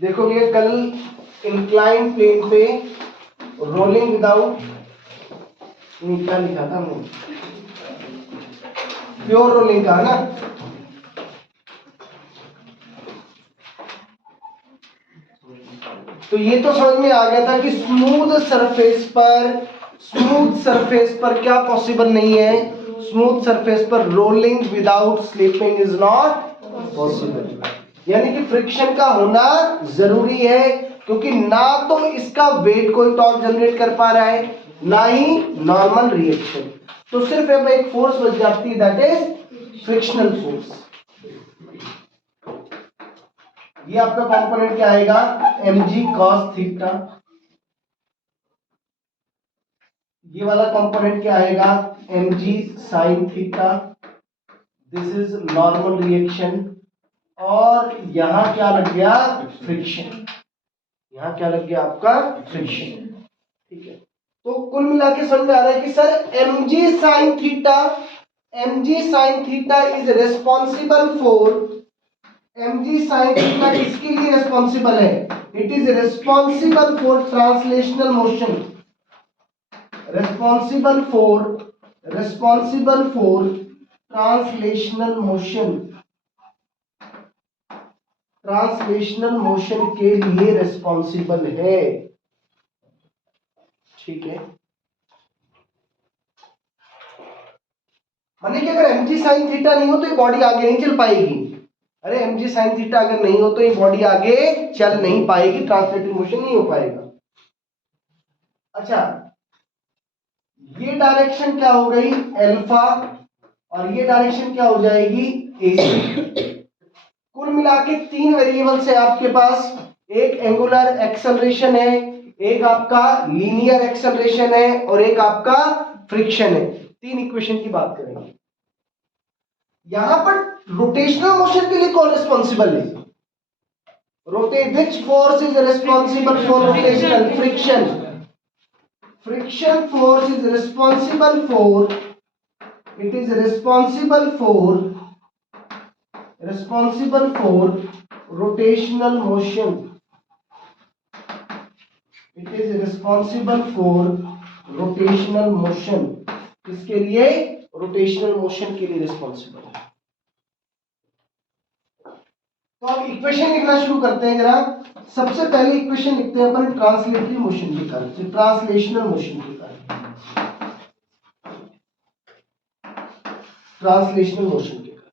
देखोगे कल incline plane पे रोलिंग विदाउट, क्या लिखा था हमने, प्योर रोलिंग का ना। तो ये तो समझ में आ गया था कि स्मूथ सरफेस पर क्या पॉसिबल नहीं है, स्मूथ सरफेस पर rolling without slipping is not possible. यानी कि फ्रिक्शन का होना जरूरी है, क्योंकि ना तो इसका वेट कोई टॉर्क जनरेट कर पा रहा है, ना ही नॉर्मल रिएक्शन। तो सिर्फ अब एक फोर्स बच जाती है, दैट इज फ्रिक्शनल फोर्स। ये आपका कंपोनेंट क्या आएगा, mg cos थीटा। ये वाला कंपोनेंट क्या आएगा, mg sin theta. This is normal reaction. और यहां क्या लग गया, फ्रिक्शन। यहां क्या लग गया आपका, फ्रिक्शन। ठीक है, तो कुल मिला के समझ में आ रहा है कि sir mg sin theta is responsible for, mg sin theta किसके लिए रिस्पॉन्सिबल है, it is responsible for translational motion, responsible for translational motion, translational motion के लिए रिस्पॉन्सिबल है। ठीक है, माने कि अगर mg sin थीटा नहीं हो तो ये बॉडी आगे नहीं चल पाएगी। अरे mg sin थीटा अगर नहीं हो तो ये बॉडी आगे चल नहीं पाएगी, ट्रांसलेटिंग मोशन नहीं हो पाएगा। अच्छा, ये डायरेक्शन क्या हो गई, अल्फा, और ये डायरेक्शन क्या हो जाएगी, एसी। कुल मिला के तीन वेरिएबल्स है आपके पास, एक एंगुलर एक्सेलरेशन है, एक आपका लीनियर एक्सेलरेशन है, और एक आपका फ्रिक्शन है। तीन इक्वेशन की बात करेंगे। यहां पर रोटेशनल मोशन के लिए कौन रिस्पॉन्सिबल है, which force is responsible for rotational, friction force is responsible for, it is responsible for rotational motion, it is responsible for rotational motion। किसके लिए, रोटेशनल मोशन के लिए रिस्पॉन्सिबल है। तो अब इक्वेशन लिखना शुरू करते हैं जरा। सबसे पहले इक्वेशन लिखते हैं अपन ट्रांसलेटरी मोशन के कारण, ट्रांसलेशनल मोशन के कारण, ट्रांसलेशनल मोशन के कारण।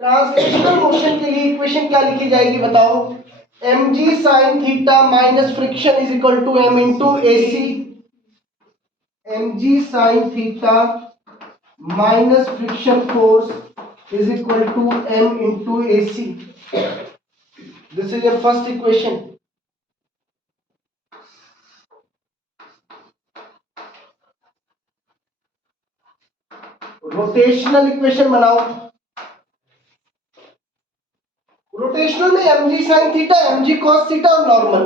ट्रांसलेशनल मोशन के लिए इक्वेशन क्या लिखी जाएगी बताओ, mg sin theta minus friction is equal to m into AC, mg sin theta minus friction force is equal to m into AC. This is your first equation. Rotational equation बनाओ। Rotational में mg sin theta, mg cos theta और normal,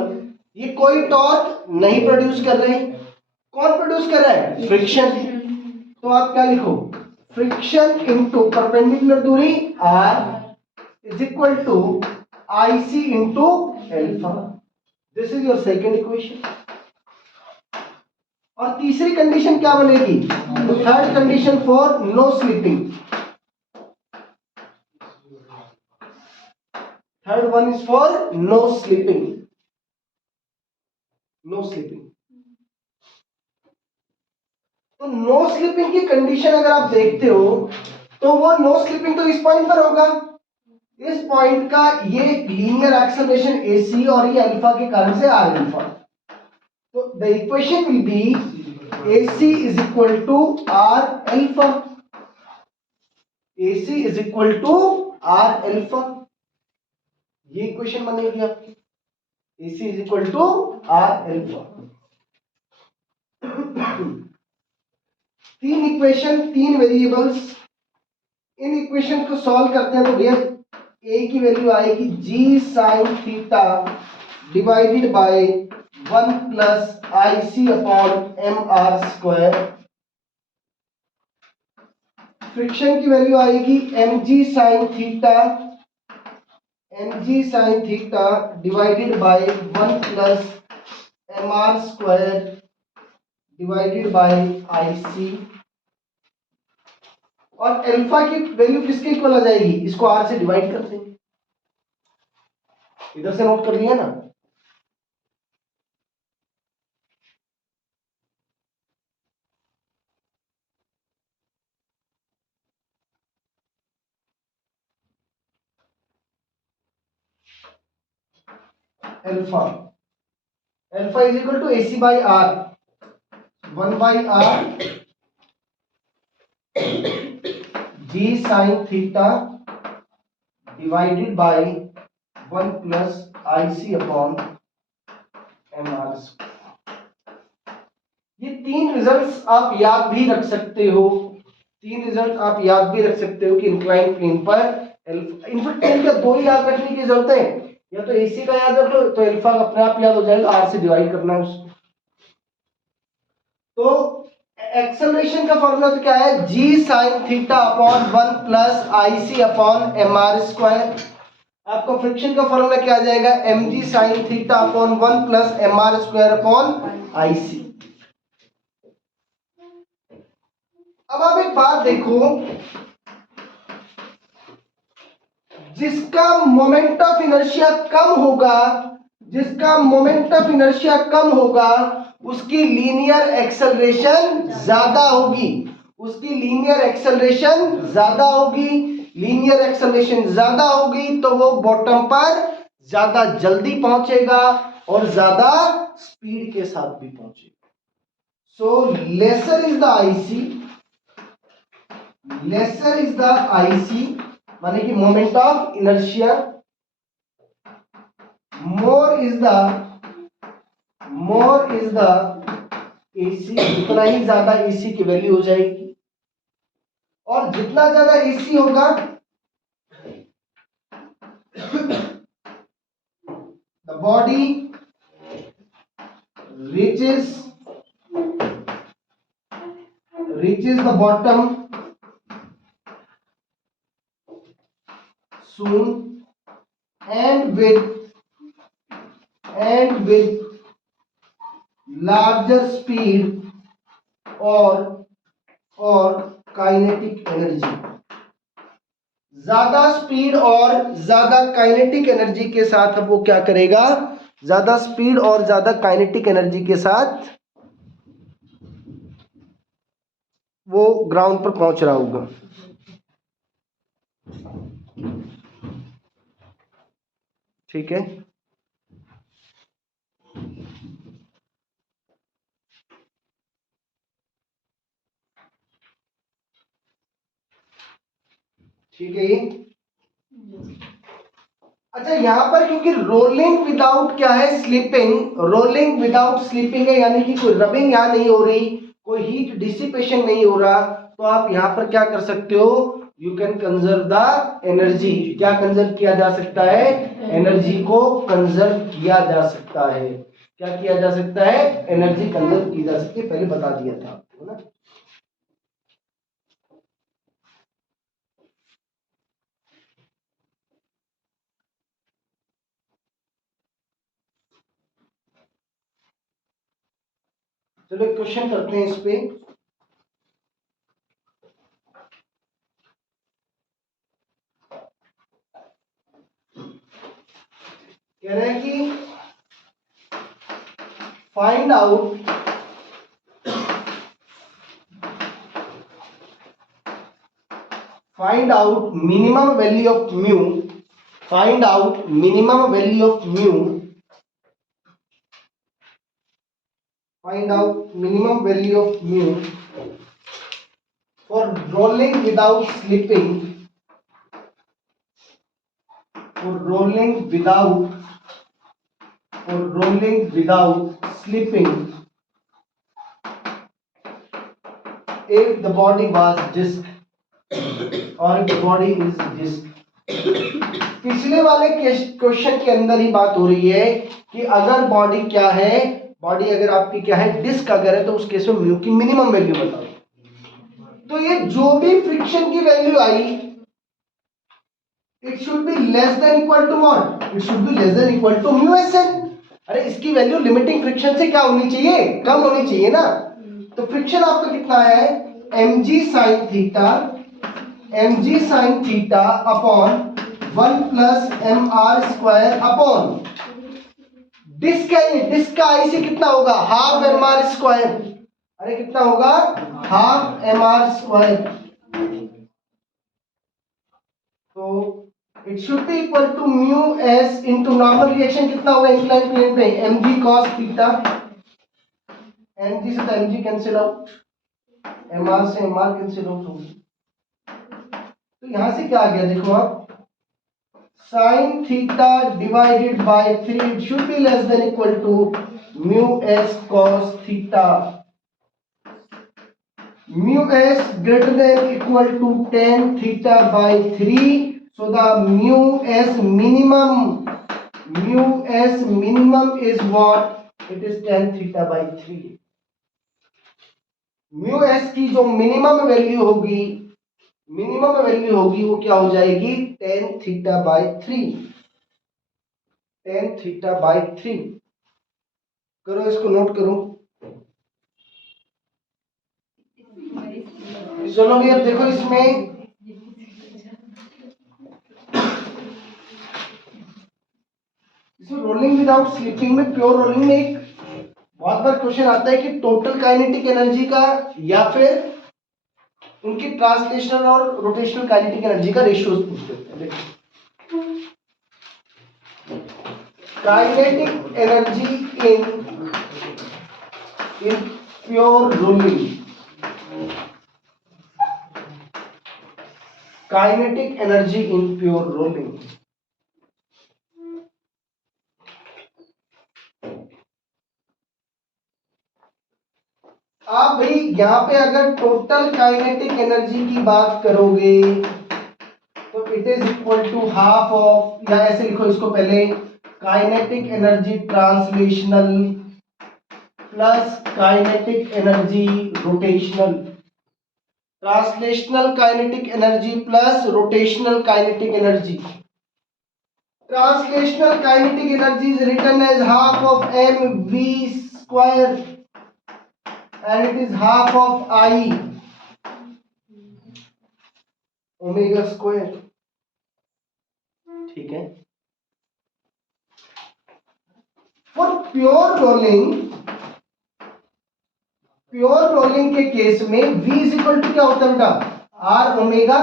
ये कोई torque नहीं produce कर रहे। कौन produce कर रहा है, फ्रिक्शन। तो आप क्या लिखो, फ्रिक्शन इंटू परपेंडिकुलर दूरी r is equal to IC into alpha. This is your second equation. और तीसरी कंडीशन क्या बनेगी, third condition for no slipping, third one is for no slipping, no slipping. तो नो स्लिपिंग की condition अगर आप देखते हो तो वो नो स्लिपिंग तो इस पॉइंट पर होगा, इस पॉइंट का ये लीनियर एक्सेलरेशन AC और ये अल्फा के कारण से R अल्फा। तो the equation will be AC is equal to R alpha, AC is equal to R alpha. ये इक्वेशन बनेगी आपकी, AC is equal to R alpha. तीन इक्वेशन, तीन वेरिएबल्स, इन इक्वेशन को सॉल्व करते हैं तो भैया A की वैल्यू आएगी g sin theta divided by 1 plus IC upon mr square. Friction की वैल्यू आएगी mg sin theta mg sin theta divided by 1 plus mr square divided by IC, और अल्फा की वैल्यू किसके इक्वल आ जाएगी, इसको r से divide करते हैं, इधर से नोट कर लिया ना। Alpha alpha is equal to AC by R, 1 by R g sin theta divided by 1 plus IC upon mr। ये तीन रिजल्ट्स आप याद भी रख सकते हो, तीन रिजल्ट आप याद भी रख सकते हो कि इंक्लाइन प्लेन पर इनफैक्ट इनका दो ही याद रखने की जरूरत है, या तो AC का याद रख लो तो अल्फा अपने आप याद हो जाएगा, R से डिवाइड करना है उसको। तो एक्सेलरेशन का फॉर्मूला तो क्या है, g sin theta upon 1 plus IC upon mr square. आपका फ्रिक्शन का फॉर्मूला क्या आ जाएगा, mg sin theta upon 1 plus mr square upon IC। अब आप एक बात देखो, जिसका मोमेंट ऑफ इनर्शिया कम होगा, जिसका मोमेंट ऑफ इनर्शिया कम होगा उसकी लीनियर एक्सेलरेशन ज्यादा होगी, उसकी लीनियर एक्सेलरेशन ज्यादा होगी, लीनियर एक्सेलरेशन ज्यादा होगी तो वो बॉटम पर ज्यादा जल्दी पहुंचेगा और ज्यादा स्पीड के साथ भी पहुंचेगा। So lesser is the IC, lesser is the IC माने कि moment of inertia, more is the AC, जितना ही ज्यादा AC की वैल्यू हो जाएगी, और जितना ज्यादा AC होगा the body reaches the bottom soon and with larger speed और काइनेटिक एनर्जी, ज्यादा स्पीड और ज्यादा काइनेटिक एनर्जी के साथ अब वो क्या करेगा, ज्यादा स्पीड और ज्यादा काइनेटिक एनर्जी के साथ वो ग्राउंड पर पहुंच रहा होगा। ठीक है, ठीक है ये। अच्छा यहां पर क्योंकि रोलिंग विदाउट क्या है, स्लीपिंग, रोलिंग विदाउट स्लीपिंग है, यानी कि कोई रबिंग यहां नहीं हो रही, कोई हीट डिसिपेशन नहीं हो रहा, तो आप यहां पर क्या कर सकते हो, you can conserve the energy. क्या कंजर्व किया जा सकता है, एनर्जी को कंजर्व किया जा सकता है। क्या किया जा सकता है, एनर्जी कंजर्व की जा सकती है, पहले बता दिया था आपको ना। चलो एक क्वेश्चन करते हैं इस पे। कह रहे हैं कि find out minimum value of mu, find out minimum value of mu, find out minimum value of mu for rolling without slipping, for rolling without slipping if the body was disk or if the body is disk। पिछले वाले question के अंदर ही बात हो रही है कि अगर बॉडी क्या है, बॉडी अगर आपकी क्या है, डिस्क अगर है, तो उस केस में म्यू की मिनिमम वैल्यू बताओ। तो ये जो भी फ्रिक्शन की वैल्यू आई, it should be less than equal to what, it should be less than equal to mu S N. अरे इसकी वैल्यू लिमिटिंग फ्रिक्शन से क्या होनी चाहिए, कम होनी चाहिए ना। तो फ्रिक्शन आपका कितना है, mg sin theta, mg sin theta upon 1 plus mr square upon disc है, डिस्क का आई से कितना होगा, हाफ mr स्क्वायर। अरे कितना होगा, हाफ mr स्क्वायर। तो it should be equal to mu S into normal reaction कितना होगा इंक्लाइंड प्लेन पे, mg cos थीटा, mg से तो mg कैंसिल आउट, mr से mr कैंसिल आउट होगी। तो यहां से क्या आ गया देखो आप, sin theta divided by 3 it should be less than equal to mu S cos theta, mu S greater than equal to tan theta by 3। so the mu s minimum is what, it is tan theta by 3। mu s की जो minimum value होगी, वो क्या हो जाएगी, tan theta by 3, tan theta by 3। करो इसको note करो। चलो भी अब देखो इसमें रोलिंग विदाउट स्लिपिंग में, प्योर रोलिंग में एक बहुत बार क्वेश्चन आता है कि टोटल काइनेटिक एनर्जी का या फिर उनकी ट्रांसलेशनल और रोटेशनल काइनेटिक एनर्जी का रेशियोज पूछते हैं। Kinetic energy in pure rolling, kinetic energy in pure rolling. आप भाई यहां पे अगर टोटल काइनेटिक एनर्जी की बात करोगे तो it is equal to half of, या ऐसे लिखो इसको पहले, kinetic energy translational plus kinetic energy rotational, translational kinetic energy plus rotational kinetic energy. Translational kinetic energy is written as half of M V square and it is half of I omega square। ठीक है। For pure rolling के case में V is equal to क्या होता है बेटा, R omega.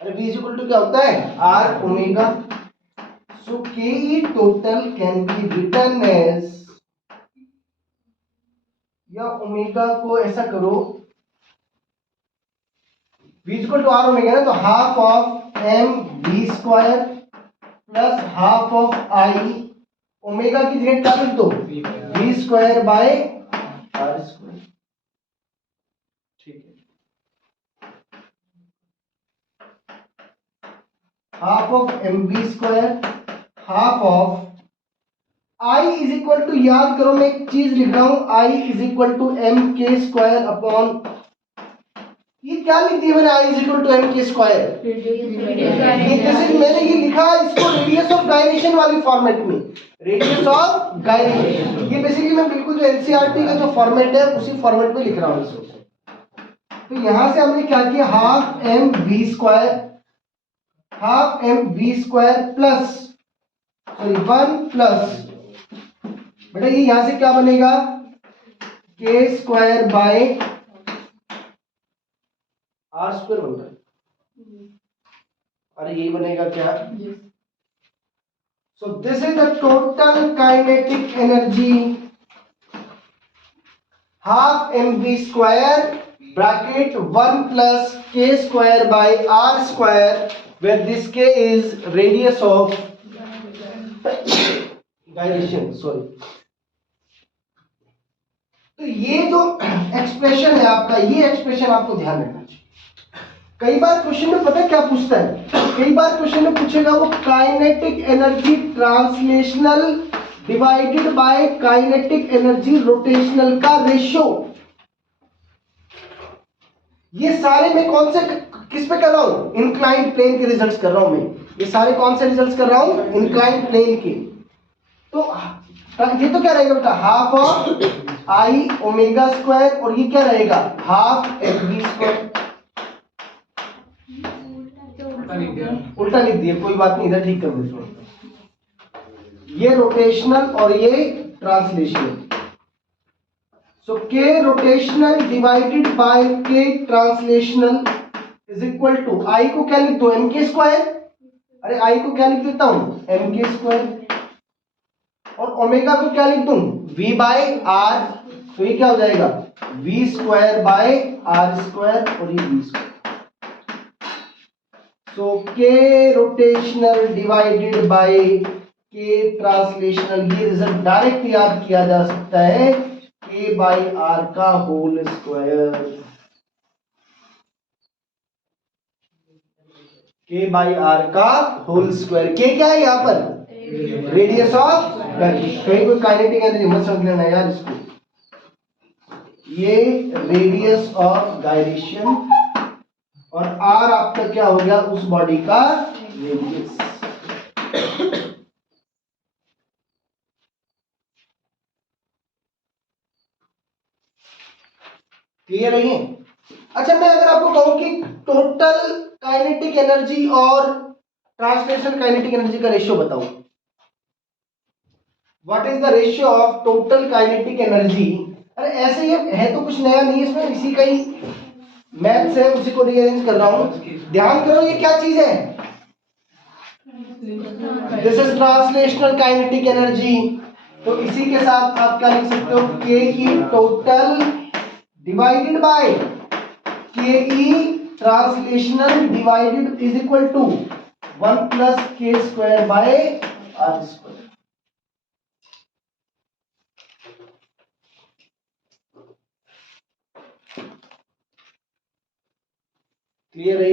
अरे V is equal to क्या होता है, R omega. So KE total can be written as, या ओमेगा को ऐसा करो, V equal to R omega ना, तो half of M V square plus half of I, omega की जगह क्या लिख दो, V square by R square. ठीक है, half of M V square, half of I is equal to, याद करो मैं एक चीज लिख रहा हूं, आई इज इक्वल टू एम के स्क्वायर अपॉन, ये क्या लिख दिया मैंने, आई इज इक्वल टू एम के स्क्वायर, जैसे मैंने ये लिखा इसको रेडियस ऑफ गायरेशन वाली फॉर्मेट में, रेडियस ऑफ गायरेशन। ये बेसिकली मैं बिल्कुल जो एनसीईआरटी का जो फॉर्मेट है उसी फॉर्मेट में लिख रहा हूं इसको। तो यहां से हमने क्या किया, half M V square, half M V square plus sorry 1 plus, बेटा ये यहां से क्या बनेगा, के स्क्वायर बाय आर स्क्वायर बनता है। अरे यही बनेगा क्या, so this is the total kinetic energy, half M V square bracket 1 plus K square by R square, where this K is radius of gyration, sorry. तो ये जो एक्सप्रेशन है आपका, ये एक्सप्रेशन आपको ध्यान रखना चाहिए। कई बार क्वेश्चन में पता है क्या पूछता है, कई बार क्वेश्चन में पूछेगा वो kinetic energy translational divided by kinetic energy rotational का रेशियो। ये सारे मैं कौन से किस पे कर रहा हूं, इंक्लाइंड प्लेन के रिजल्ट्स कर रहा हूं मैं। ये सारे कौन से रिजल्ट्स कर रहा हूं? इंक्लाइंड प्लेन के। तो ये तो क्या रहेगा बेटा? Half of I omega square, और ये क्या रहेगा? Half F B square. उल्टा लिख दिया, कोई बात नहीं, इधर ठीक कर दो। ये रोटेशनल और ये translational. So K rotational divided by K translational is equal to, आई को क्या लिख दो? एम के स्क्वायर। अरे आई को क्या लिख देता हूं? एम के स्क्वायर। और ओमेगा को क्या लिख दूं? V by R. तो ये क्या हो जाएगा? V square by R square, और ये V square. So K rotational divided by K translational, ये रिजल्ट डायरेक्ट याद किया जा सकता है के बाई आर का whole square. K by R का होल स्क्वायर। के क्या है यहाँ पर? Radius of gyration. कहीं कोई काइनेटिक एनर्जी मत समझ लेना यार इसको। ये रेडियस ऑफ गायरेशन, और आर आपका क्या हो गया? उस बॉडी का रेडियस। क्लियर है ये? अच्छा, मैं अगर आपको कहूं कि टोटल काइनेटिक एनर्जी और ट्रांसलेशनल काइनेटिक एनर्जी का रेशियो बताओ, what is the ratio of total kinetic energy? अरे ऐसे ये है तो कुछ नया नहीं है इसमें, इसी का ही मैथ्स है, उसी को रीअरेंज कर रहा हूं। ध्यान करो, ये क्या चीज है? This is translational kinetic energy. तो इसी के साथ आप क्या लिख सकते हो? के ई total divided by K E translational divided is equal to 1 plus K square by R square. Clear है?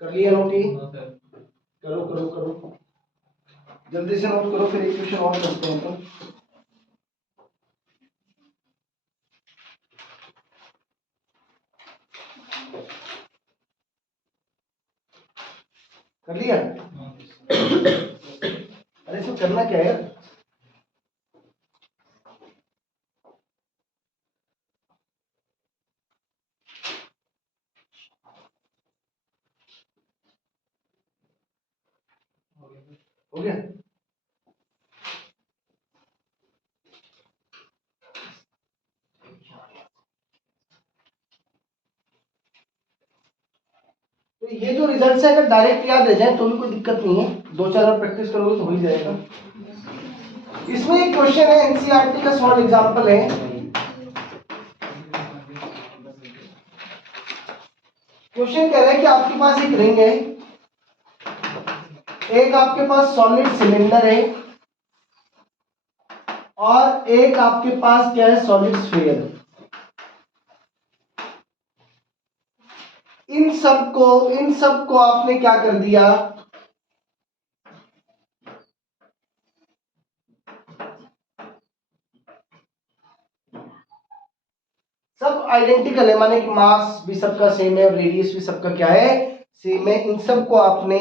कर लिया नोट? करो करो करो, जल्दी से नोट करो, फिर एक क्वेश्चन और करते हैं। तो कर लिया? अरे इसको करना क्या है? हो गया? तो ये जो रिजल्ट्स है अगर डायरेक्ट याद रह जाए तो भी कोई दिक्कत नहीं है, 2-4 बार प्रैक्टिस करोगे तो हो ही जाएगा। इसमें एक क्वेश्चन है, एनसीईआरटी का स्मॉल एग्जांपल है। क्वेश्चन कह रहा है कि आपके पास एक रिंग है, एक आपके पास सॉलिड सिलेंडर है, और एक आपके पास क्या है? Solid sphere. इन सबको आपने क्या कर दिया? सब आइडेंटिकल है, माने कि मास भी सबका सेम है और रेडियस भी सबका क्या है? सेम है। इन सबको आपने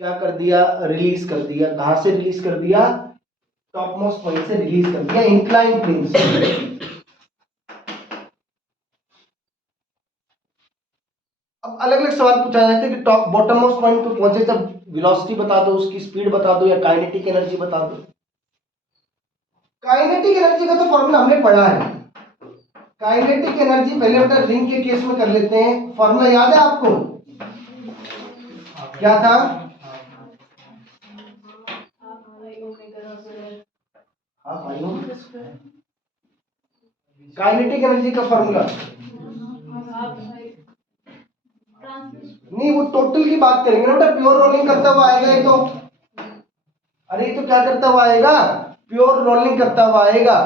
क्या कर दिया? रिलीज कर दिया। कहां से रिलीज कर दिया? टॉप मोस्ट पॉइंट से रिलीज कर दिया, इंक्लाइन प्लेन से। अब अलग अलग सवाल पूछा जाता है कि टॉप बॉटम मोस्ट पॉइंट पे पहुंचे तब वेलोसिटी बता दो, उसकी स्पीड बता दो, या काइनेटिक एनर्जी बता दो। काइनेटिक एनर्जी का तो फॉर्मूला हमने पढ़ा है। काइनेटिक एनर्जी पहले बेटा रिंग के केस में कर लेते हैं। फॉर्मूला याद है आपको? क्या था? काइनेटिक एनर्जी का फॉर्मूला नहीं, वो टोटल की बात करेंगे ना बेटा। प्योर रोलिंग करता हुआ आएगा ये तो। अरे तो क्या करता हुआ आएगा? प्योर रोलिंग करता हुआ आएगा।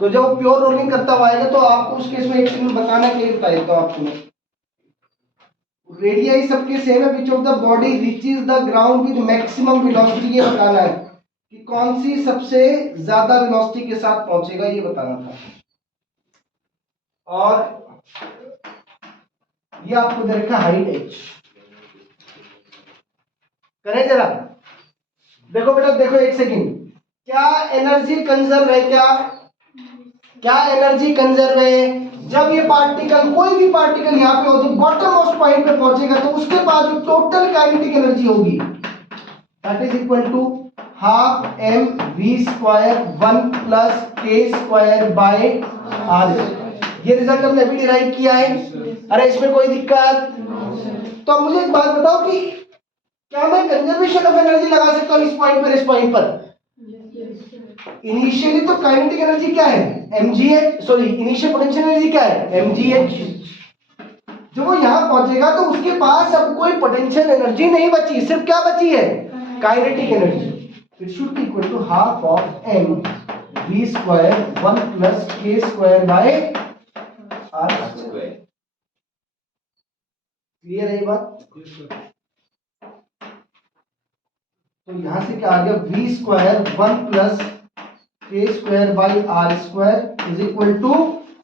तो जब वो प्योर रोलिंग करता हुआ आएगा तो आपको उस केस में एक चीज बताना के लिए बताया था आपको। रेडियाई सबके सेम है, which of the body reaches the ground with maximum velocity, ये बताना है कि कौन सी सबसे ज्यादा वेलोसिटी के साथ पहुंचेगा, ये बताना था। और ये आपको दे रखा हाइट h। करें जरा, देखो बेटा, देखो एक सेकंड, क्या एनर्जी कंजर्व है? क्या एनर्जी कंजर्व है? जब ये पार्टिकल, कोई भी पार्टिकल यहाँ पे हो, जब बॉटम मोस्ट पॉइंट पे पहुंचेगा तो उसके बाद जो टोटल काइनेटिक एनर्जी होगी that is equal to half M V square 1 plus K square by R. ये रिजल्ट हमने अभी डिराइव किया है। अरे इसमें कोई दिक्कत? तो अब मुझे एक बात बताओ कि क्या मैं कंजर्वेशन ऑफ एनर्जी लगा सकता हूँ इस पॉइंट पर, इस पॉइंट पर? इनिशियली तो काइनेटिक एनर्जी क्या है? mgh, sorry initial potential energy क्या है? mgh। जब वो यहां पहुंचेगा तो उसके पास अब कोई पोटेंशियल एनर्जी नहीं बची, सिर्फ क्या बची है? Kinetic energy. It should be equal to half of m v square 1 plus k square by r square. Clear है ये बात? तो यहां से क्या आ गया? v square 1 plus k square by r square is equal to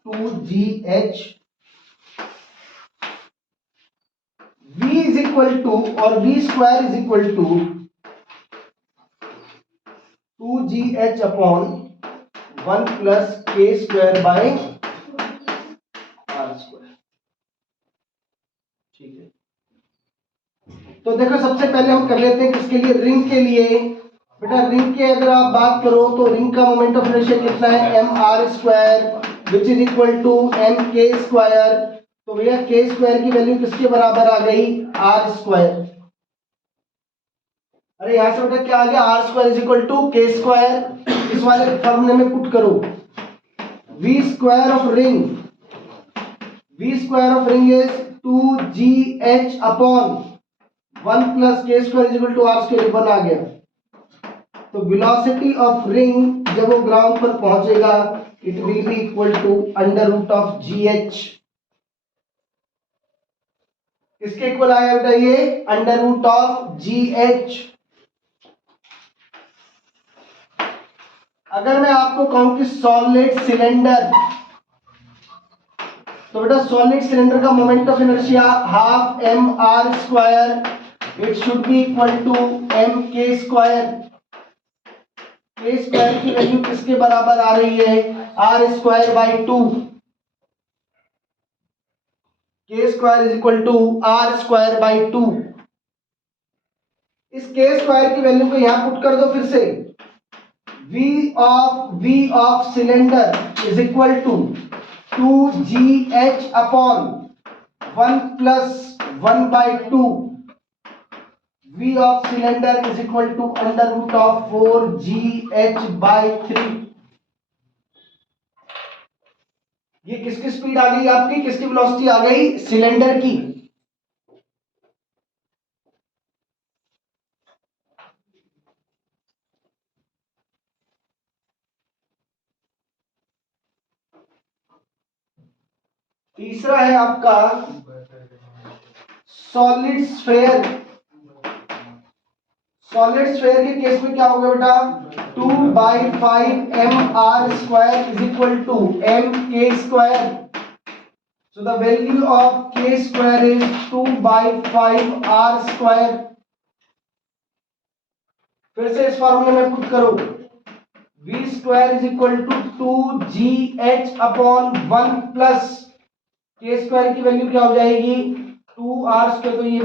2gh। v is equal to, और v square is equal to 2gh upon 1 plus k square by r square. ठीक है, तो देखो सबसे पहले हम कर लेते हैं किसके लिए? रिंग के लिए। बेटा रिंग के अगर आप बात करो तो रिंग का मोमेंट ऑफ इनर्शिया कितना है? M are square which is equal to M के स्क्वायर। तो भैया के स्क्वायर की वैल्यू किसके बराबर आ गई? R square. अरे यहां से बेटा क्या आ गया? R square is equal to K square. इस वाले फॉर्मूले में पुट करो V square of ring, V square of ring is 2gh upon 1 plus K square is equal to are square. 1 आ गया। तो वेलोसिटी ऑफ रिंग जब वो ग्राउंड पर पहुंचेगा it will be equal to under root of gh। किसके equal आया बेटा? ये अंडर रूट ऑफ gh। अगर मैं आपको कहूं कि सॉलिड सिलेंडर, तो बेटा सॉलिड सिलेंडर का moment of inertia half m are square, it should be equal to M के स्क्वायर। के स्क्वायर की वैल्यू किसके बराबर आ रही है? R square by 2। K square is equal to are square by 2। इस के स्क्वायर की वैल्यू को यहां पुट कर दो फिर से। V of cylinder is equal to 2gh upon 1 plus 1 by 2। V of cylinder is equal to under root of 4gh by 3। ये किसकी स्पीड आ गई आपकी? किसकी वेलोसिटी आ गई? सिलेंडर की। तीसरा है आपका सॉलिड स्फेयर। सॉलिड स्फेयर के केस में क्या होगा बेटा? 2/5 M are square is equal to M के square. So the value of K square is 2/5 R square. फिर से इस फॉर्मूले में पुट करो v square is equal to 2gh upon 1 plus K square की वैल्यू क्या हो जाएगी? 2r square. तो ये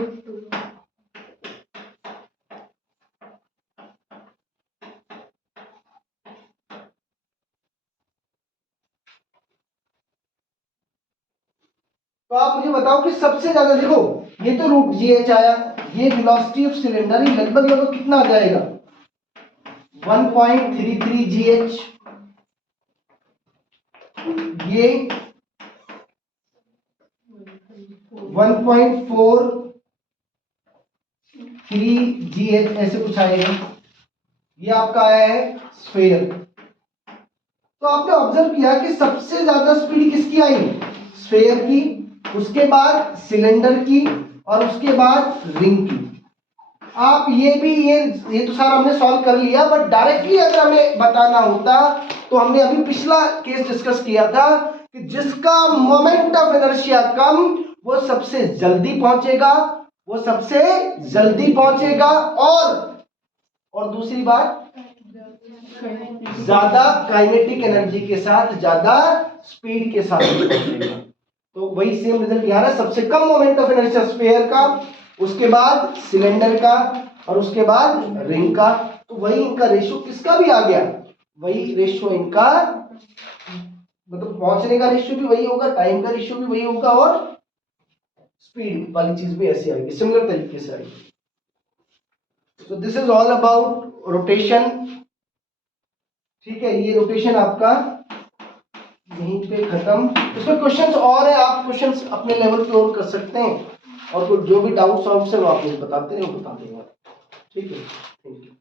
तो आप मुझे बताओ कि सबसे ज्यादा, देखो ये तो रूट gh आया, ये वेलोसिटी ऑफ सिलेंडर ही लगभग कितना आ जाएगा? 1.33 gh। ये 1.43 gh ऐसे कुछ आएगा। ये आपका आया है स्फेयर। तो आपने ऑब्जर्व किया कि सबसे ज्यादा स्पीड किसकी आई? स्फेयर की, उसके बाद सिलेंडर की, और उसके बाद रिंग की। आप ये तो सारा हमने सॉल्व कर लिया, बट डायरेक्टली अगर हमें बताना होता तो हमने अभी पिछला केस डिस्कस किया था कि जिसका मोमेंट ऑफ इनर्शिया कम वो सबसे जल्दी पहुंचेगा, वो सबसे जल्दी पहुंचेगा, और दूसरी बात ज्यादा काइनेटिक एनर्जी के साथ, ज्यादा स्पीड के साथ पहुंचेगा। तो वही सेम रिजल्ट यहाँ है, सबसे कम मोमेंट ऑफ इनर्शिया स्फीयर का, उसके बाद सिलेंडर का, और उसके बाद रिंग का। तो वही इनका रेशियो किसका भी आ गया, वही रेशियो इनका, मतलब पहुंचने का रेशियो भी वही होगा, टाइम का रेशियो भी वही होगा, और स्पीड वाली चीज भी ऐसी आएगी, सिमिलर तरीके से आएगी। सो this is all about rotation. ठीक है, ये रोटेशन आपका यहीं पे खत्म। इसमें क्वेश्चंस और है, आप क्वेश्चंस अपने लेवल पे और कर सकते हैं, और जो भी डाउट्स है वो आप मुझे बताते हैं, वो बता देंगे। ठीक है, थैंक यू।